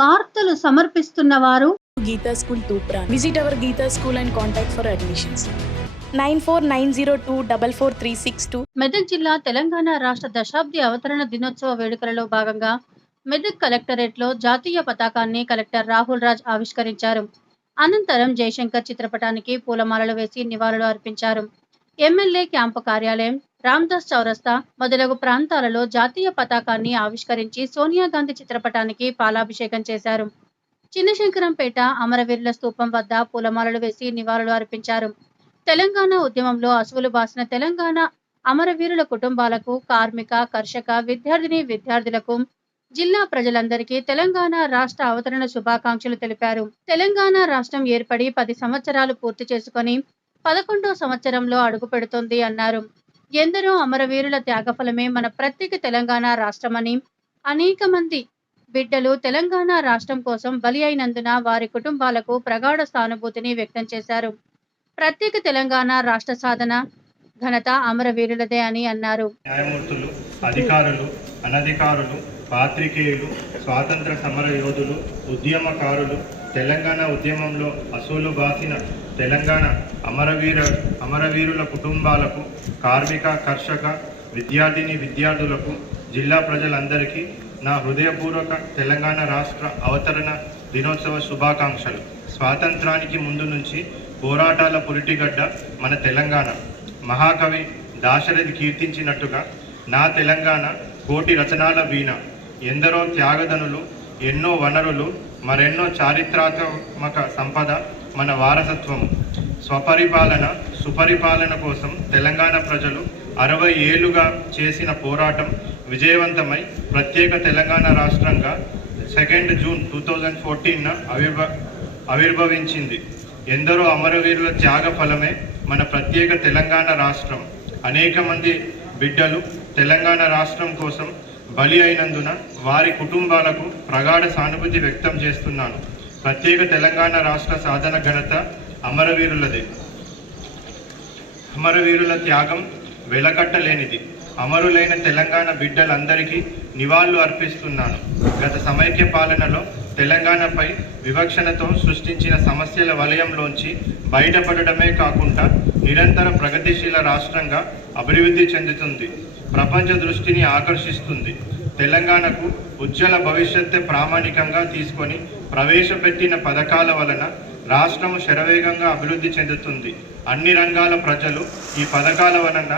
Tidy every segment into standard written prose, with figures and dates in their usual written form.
వార్తలు సమర్పిస్తున్నవారు Geeta School Tupra. Visit our Geeta School and contact for admissions. 9490244362. Medak జిల్లా తెలంగాణ రాష్ట్ర దశాబ్ది అవతరణ దినోత్సవ వేడుకలలో భాగంగా మెదక్ కలెక్టరేట్లో జాతీయ పతాకాన్ని కలెక్టర్ రాహుల్ రాజ్ ఆవిష్కరించారు. అనంతరం జయశంకర్ చిత్రపటానికి పూలమాలలు వేసి నివాళులు అర్పించారు. ఎమ్మెల్యే క్యాంపు కార్యాలయం, రామ్దాస్ చౌరస్తా మొదలగు ప్రాంతాలలో జాతీయ పతాకాన్ని ఆవిష్కరించి సోనియా గాంధీ చిత్రపటానికి పాలాభిషేకం చేశారు. చిన్నశంకరంపేట అమరవీరుల స్తూపం వద్ద పూలమాలలు వేసి నివాళులు అర్పించారు. తెలంగాణ ఉద్యమంలో అసువులు బాసిన తెలంగాణ అమరవీరుల కుటుంబాలకు, కార్మిక, కర్షక, విద్యార్థులకు, జిల్లా ప్రజలందరికీ తెలంగాణ రాష్ట్ర అవతరణ శుభాకాంక్షలు తెలిపారు. తెలంగాణ రాష్ట్రం ఏర్పడి 10 సంవత్సరాలు పూర్తి చేసుకొని 11వ సంవత్సరంలో అడుగు పెడుతోంది అన్నారు. ఎందరో అమరవీరుల త్యాగఫలమే మన ప్రత్యేక తెలంగాణ రాష్ట్రమని, అనేక మంది బిడ్డలు తెలంగాణ రాష్ట్రం కోసం బలి అయినందున వారి కుటుంబాలకు ప్రగాఢ సానుభూతిని వ్యక్తం చేశారు. ప్రత్యేక తెలంగాణ రాష్ట్ర సాధన ఘనత అమరవీరులదే అని అన్నారు. న్యాయమూర్తులు, అధికారులు, అనధికారులు, పాత్రికేయులు, స్వాతంత్ర సమర యోధులు, ఉద్యమకారులు, తెలంగాణ ఉద్యమంలో అసూలు బాసిన తెలంగాణ అమరవీరుల కుటుంబాలకు, కార్మిక, కర్షక, విద్యార్థులకు, జిల్లా ప్రజలందరికీ నా హృదయపూర్వక తెలంగాణ రాష్ట్ర అవతరణ దినోత్సవ శుభాకాంక్షలు. స్వాతంత్రానికి ముందు నుంచి పోరాటాల పురిటిగడ్డ మన తెలంగాణ. మహాకవి దాశరథి కీర్తించినట్టుగా నా తెలంగాణ కోటి రచనాల వీణ. ఎందరో త్యాగదనులు, ఎన్నో వనరులు, మరెన్నో చారిత్రాత్మక సంపద మన వారసత్వము. స్వపరిపాలన, సుపరిపాలన కోసం తెలంగాణ ప్రజలు 60 ఏళ్లుగా చేసిన పోరాటం విజయవంతమై ప్రత్యేక తెలంగాణ రాష్ట్రంగా 2 జూన్ 2014న ఆవిర్భవించింది. ఎందరో అమరవీరుల త్యాగ ఫలమే మన ప్రత్యేక తెలంగాణ రాష్ట్రం. అనేక మంది బిడ్డలు తెలంగాణ రాష్ట్రం కోసం బలి అయినందున వారి కుటుంబాలకు ప్రగాఢ సానుభూతి వ్యక్తం చేస్తున్నాను. ప్రత్యేక తెలంగాణ రాష్ట్ర సాధన ఘనత అమరవీరులదే. అమరవీరుల త్యాగం వెలకట్టలేనిది. అమరులైన తెలంగాణ బిడ్డలందరికీ నివాళులు అర్పిస్తున్నాను. గత సమైక్య పాలనలో తెలంగాణపై వివక్షణతో సృష్టించిన సమస్యల వలయంలోంచి బయటపడడమే కాకుండా నిరంతర ప్రగతిశీల రాష్ట్రంగా అభివృద్ధి చెందుతుంది. ప్రపంచ దృష్టిని ఆకర్షిస్తుంది. తెలంగాణకు ఉజ్వల భవిష్యత్తు ప్రామాణికంగా తీసుకొని ప్రవేశపెట్టిన పథకాల వలన రాష్ట్రము శరవేగంగా అభివృద్ధి చెందుతుంది. అన్ని రంగాల ప్రజలు ఈ పథకాల వలన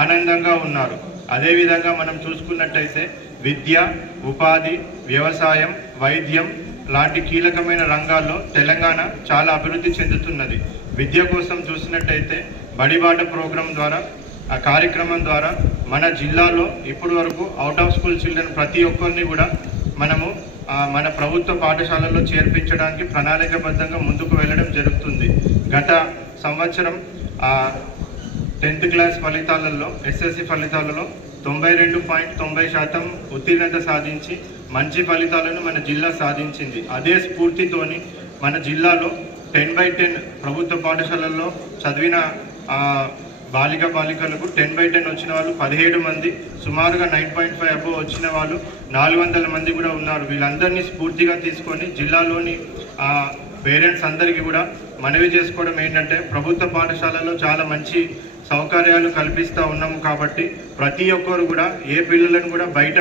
ఆనందంగా ఉన్నారు. అదేవిధంగా మనం చూసుకున్నట్టయితే విద్య, ఉపాధి, వ్యవసాయం, వైద్యం లాంటి కీలకమైన రంగాల్లో తెలంగాణ చాలా అభివృద్ధి చెందుతున్నది. విద్య కోసం చూసినట్టయితే బడిబాట ప్రోగ్రాం ద్వారా, ఆ కార్యక్రమం ద్వారా మన జిల్లాలో ఇప్పటి వరకు అవుట్ ఆఫ్ స్కూల్ చిల్డ్రన్ ప్రతి ఒక్కరిని కూడా మనము మన ప్రభుత్వ పాఠశాలల్లో చేర్పించడానికి ప్రణాళికాబద్ధంగా ముందుకు వెళ్ళడం జరుగుతుంది. గత సంవత్సరం 10th క్లాస్ ఫలితాలలో, SSC ఫలితాలలో 92.90% ఉత్తీర్ణత సాధించి మంచి ఫలితాలను మన జిల్లా సాధించింది. అదే స్ఫూర్తితోని మన జిల్లాలో 10/10 ప్రభుత్వ పాఠశాలల్లో చదివిన బాలికలకు 10/10 వచ్చిన వాళ్ళు 17 మంది, సుమారుగా 9.5 అబోవ్ వచ్చిన వాళ్ళు 400 మంది కూడా ఉన్నారు. వీళ్ళందరినీ స్ఫూర్తిగా తీసుకొని జిల్లాలోని పేరెంట్స్ అందరికీ కూడా మనవి చేసుకోవడం ఏంటంటే, ప్రభుత్వ పాఠశాలలో చాలా మంచి సౌకర్యాలు కల్పిస్తూ ఉన్నాము కాబట్టి ప్రతి ఒక్కరు కూడా ఏ పిల్లలను కూడా బయట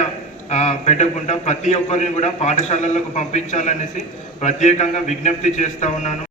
పెట్టకుండా ప్రతి ఒక్కరిని కూడా పాఠశాలలకు పంపించాలనేసి ప్రత్యేకంగా విజ్ఞప్తి చేస్తూ ఉన్నాను.